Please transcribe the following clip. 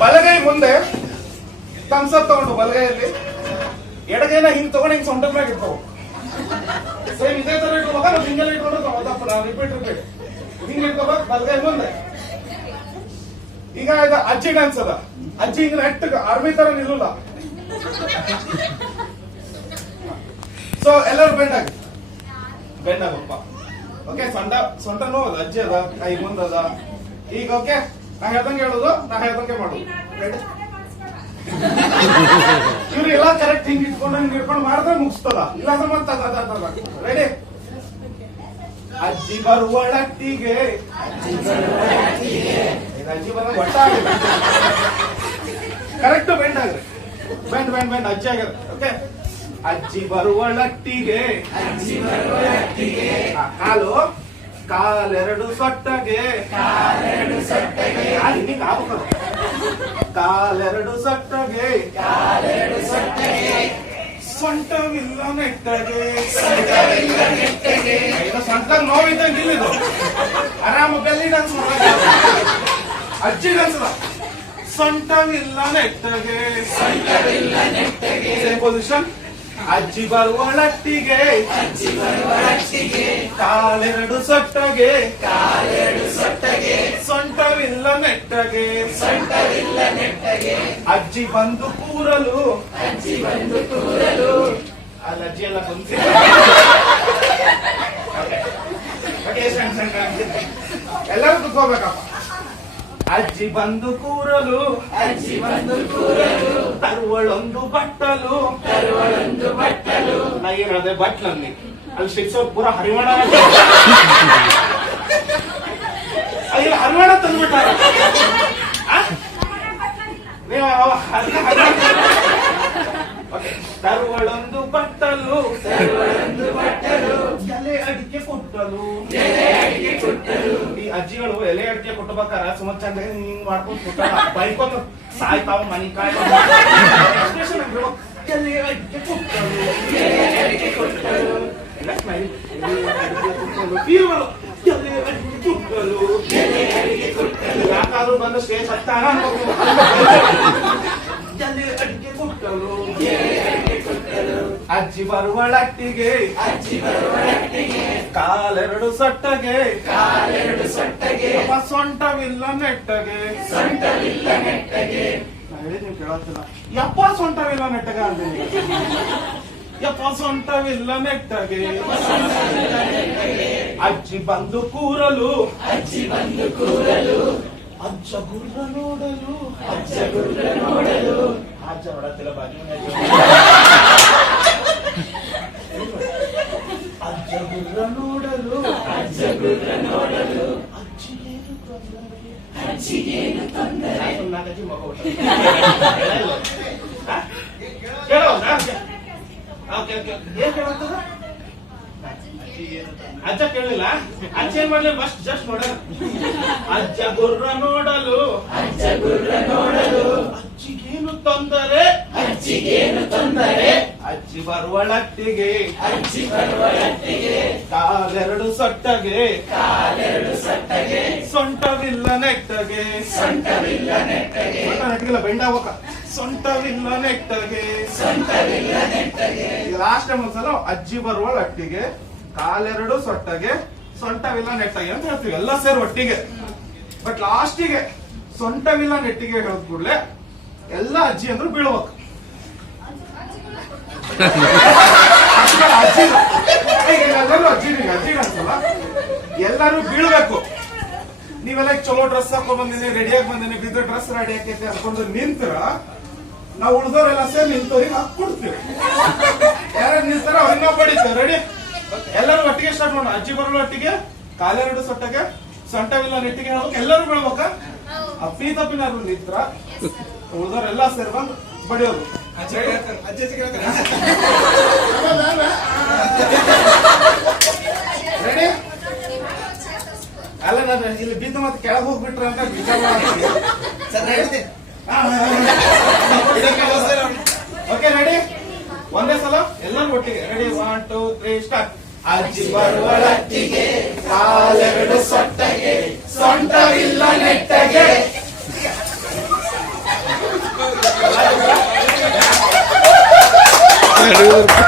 ಬಲಗೈ ಮುಂದೆ ಥಮ್ಸಪ್ ತಗೊಂಡು ಬಲಗೈಯಲ್ಲಿ ಎಡಗೈನ ಹಿಂಗ್ ತಗೊಂಡು ಹಿಂಗ್ ಸೊಂಟದ ಮ್ಯಾಗ ಇಟ್ಕೋ. ಸೇಮ್ ಇದೇ ತರ ಇಟ್ಕೋಬೇಕ. ನಾವು ಹಿಂಗೆಲ್ಲ ಇಟ್ಕೊಂಡ್ರೆ ರಿಪೀಟ್ ಹಿಂಗ್ ಇಟ್ಕೋಬೇಕು ಬಲಗೈ ಮುಂದೆ. ಈಗ ಇದು ಅಜ್ಜಿ ಡ್ಯಾನ್ಸ್ ಅದ. ಅಜ್ಜಿ ಹಿಂಗ್ ನೆಟ್ಟಗ ಆರ್ಮಿ ತರ ನಿಲ್ಲಲ್ಲ. ಸೊ ಎಲ್ಲರೂ ಬೆಂಡ್ ಆಗಪ್ಪ. ಓಕೆ, ಸೊಂಟ ನೋವು ಅಜ್ಜಿ ಅದ, ಕೈ ಮುಂದದ. ಈಗ ಓಕೆ, ನಾ ಹೇಳ್ದಂಗೆ ಹೇಳುದು, ನಾ ಹೇಳ್ದಂಗೆ ಮಾಡುದು. ಇವ್ರಿಗೆಲ್ಲ ಕರೆಕ್ಟ್ ಹಿಂಗ್ ಇಟ್ಕೊಂಡು ಮಾಡಿದ್ರೆ ಮುಗಿಸ್ತದ. ಇಲ್ಲ ಮತ್ತೆ ರೆಡಿ. ಅಜ್ಜಿ ಬರುವಳಟ್ಟಿಗೆ ಅಜ್ಜಿ ಬರ ಒಟ್ಟ ಕರೆಕ್ಟ್ ಬೆಂಡ್ ಆಗ್ರಿ. ಬೆಂಡ್ ಅಜ್ಜಿ ಆಗ್ಯದ. ಓಕೆ, ಅಜ್ಜಿ ಬರುವಳಟ್ಟಿಗೆ ಕಾಲು ಕಾಲೆರಡು ಸೊಟ್ಟಗೆ ಹಿಂಗ ಆಗ್ಬೇಕು. ಕಾಲೆರಡು ಸೊಟ್ಟಗೆ ಸೊಂಟವಿಲ್ಲ ನೆಟ್ಟಗೆ. ಸೊಂಟ ನೋವಿದ್ದಂಗ ಇಲ್ಲಿದು ಆರಾಮ ಬೆಲ್ಲಿ ಡಾನ್ಸ್ ಮಾಡ. ಅಜ್ಜಿ ಡಾನ್ಸ್ ಸೊಂಟವಿಲ್ಲ ನೆಟ್ಟಗೆ. Same position. ಅಜ್ಜಿ ಬರುವಳಟ್ಟಿಗೆ ಕಾಲೆರಡು ಸೊಟ್ಟಗೆ ಸೊಂಟವಿಲ್ಲ ನೆಟ್ಟಗೆ. ಅಜ್ಜಿ ಬಂದು ಕೂರಲು ಅಲ್ಲ ಅಜ್ಜಿ ಎಲ್ಲ ಕುಂತಿ ಎಲ್ಲರೂ ಕುತ್ಕೋಬೇಕಪ್ಪ. ಅಜ್ಜಿ ಬಂದು ಕೂರಲು ತರುವಳೊಂದು ಬಟ್ಟಲು. ನಾ ಏನದೆ ಬಟ್ಲಲ್ಲಿ ಅಲ್ಲಿ ಶಿಕ್ಷಕ ಪೂರ ಹರಿವಾಣ ಅಲ್ಲಿ ಹರಿವಾಣ ತಂದ್ಬಿಟ್ಟಾರ. ತರುವಳೊಂದು ಬಟ್ಟಲು ಎಲೆ ಅಡಿಕೆ ಕೊಟ್ಟಲು. ಈ ಅಜ್ಜಿಗಳು ಎಲೆ ಅಡಿಕೆ ಕೊಟ್ಟಬೇಕಾರ ಸುಮಾರು ಚಂದ ಹಿಂಗ್ ಮಾಡ್ಕೊಂಡು ಕೊಟ್ಟ ಬೈಕೊಂಡ್ ಸಾಯ್ತಾವ ಮನಿ ಕಾಯ. ಎಲೆ ಅಡಿಕೆ ಕೊಟ್ಟಲು ಯಾಕಾದ್ರೂ ಬಂದು ಸ್ಟೇಜ್ ಹತ್ತಾನ ಎಲೆ ಅಡಿಕೆ ಕೊಟ್ಟಲು. ಅಜ್ಜಿ ಬರುವಳಟ್ಟಿಗೆ ಕಾಲೆರಡು ಸೊಟ್ಟಗೆ ಸೊಂಟವಿಲ್ಲ ನೆಟ್ಟಗೆ. ನೀವು ಕೇಳತ್ತಿಲ್ಲ ಯಪ್ಪ ಸೊಂಟವಿಲ್ಲ ನೆಟ್ಟಗ ಅಂತೀನಿ. ಯಪ್ಪ ಸೊಂಟವಿಲ್ಲ ನೆಟ್ಟಗೆ. ಅಜ್ಜಿ ಬಂದು ಕೂರಲು ಅಜ್ಜ ಗುರ್ರ ನೋಡಲು. ಅಜ್ಜ ನೋಡತ್ತಿಲ್ಲ ಬಾಜು. ಅಜ್ಜ ಗುರ್ರ ನೋಡಲು ಅಜ್ಜಿಗೇನು ತೊಂದರೆ. ಅಜ್ಜ ಕೇಳಿಲ್ಲ. ಅಜ್ಜ ಏನ್ ಮಾಡ್ಲಿ ಫಸ್ಟ್ ಜಸ್ಟ್ ನೋಡ. ಅಜ್ಜ ಗುರ್ರ ನೋಡಲು ಅಜ್ಜಿಗೇನು ತೊಂದರೆ. ಅಜ್ಜಿ ಬರುವಳಟ್ಟಿಗೆ ಕಾಲೆರಡು ಸೊಟ್ಟಗೆ ಸೊಂಟವಿಲ್ಲ ನೆಟ್ಟಗೆ. ನೆಟ್ಟಗಿಲ್ಲ ಬೆಂಡ ಹೋಗ. ಸೊಂಟವಿಲ್ಲ ನೆಟ್ಟಗೆ. ಲಾಸ್ಟ್ ಟೈಮ್ ಒಂದ್ಸಲ ಅಜ್ಜಿ ಬರುವಳಟ್ಟಿಗೆ ಕಾಲೆರಡು ಸೊಟ್ಟಗೆ ಸೊಂಟವಿಲ್ಲ ನೆಟ್ಟಗೆ ಅಂತ ಹೇಳ್ತೀವಿ ಎಲ್ಲ ಸೇರಿ ಒಟ್ಟಿಗೆ. ಬಟ್ ಲಾಸ್ಟಿಗೆ ಸೊಂಟವಿಲ್ಲ ನೆಟ್ಟಿಗೆ ಹೇಳಿದ ಕೂಡಲೇ ಎಲ್ಲ ಅಜ್ಜಿ ಅಂದ್ರು ಬೀಳ್ಬೇಕು. ಎಲ್ಲರೂ ಅಜ್ಜಿ ಅನ್ಸಲ್ಲ, ಎಲ್ಲರೂ ಬೀಳ್ಬೇಕು. ನೀವೆಲ್ಲ ಚಲೋ ಡ್ರೆಸ್ ಹಾಕೊಂಡ್ ಬಂದಿನಿ, ರೆಡಿಯಾಗಿ ಬಂದಿನಿ, ಬಿದ್ದು ಡ್ರೆಸ್ ರೆಡಿ ಆಕೈತಿ ಅನ್ಕೊಂಡು ನಿಂತರ ನಾವು ಉಳ್ದವ್ರೆಲ್ಲ ಸೇರಿ ನಿಂತವ್ರಿಗೆ ಹಾಕೊಡ್ತೀವಿ. ಯಾರು ನಿಲ್ತಾರ ಅವ್ರಿಗೆ ನಾವು ಬಡಿತೇವೆ. ರೆಡಿ, ಎಲ್ಲರೂ ಒಟ್ಟಿಗೆ ಸ್ಟಾರ್ಟ್ ಮಾಡೋಣ. ಅಜ್ಜಿ ಬರಲು ಒಟ್ಟಿಗೆ ಕಾಲೆರಡು ಸೊಟ್ಟಗೆ ಸೊಂಟವಿಲ್ಲ ನೆಟ್ಟಿಗೆ ಹೇಳ್ಬೇಕು. ಎಲ್ಲರೂ ಬೀಳ್ಬೇಕ. ಅಪ್ಪಿ ತಪ್ಪಿನಾರು ನಿಂತರ ಉಳ್ದವ್ರೆಲ್ಲ ಸೇರಿ ಬಂದು ಬಡಿಯೋದು. ರೆಡಿ ಅಲ್ಲ, ನಾನು ಇಲ್ಲಿ ಬಿದ್ದು ಮತ್ತೆ ಕೆಳಗೆ ಹೋಗ್ಬಿಟ್ರ ಅಂತ ವಿಚಾರ ಮಾಡ್ತೀನಿ. ಓಕೆ ರೆಡಿ, ಒಂದೇ ಸಲ ಎಲ್ಲರೂ ಒಟ್ಟಿಗೆ ರೆಡಿ. 1 2 3 ಸ್ಟಾರ್ಟ್. ಅಜ್ಜಿ ಬರುವಳತ್ತಿಗೆ ಕಾಲೆರಡು ಸೊಟ್ಟಗೆ ಸೊಂಟವಿಲ್ಲ ನೆಟ್ಟಗೆ. ನಡುವರು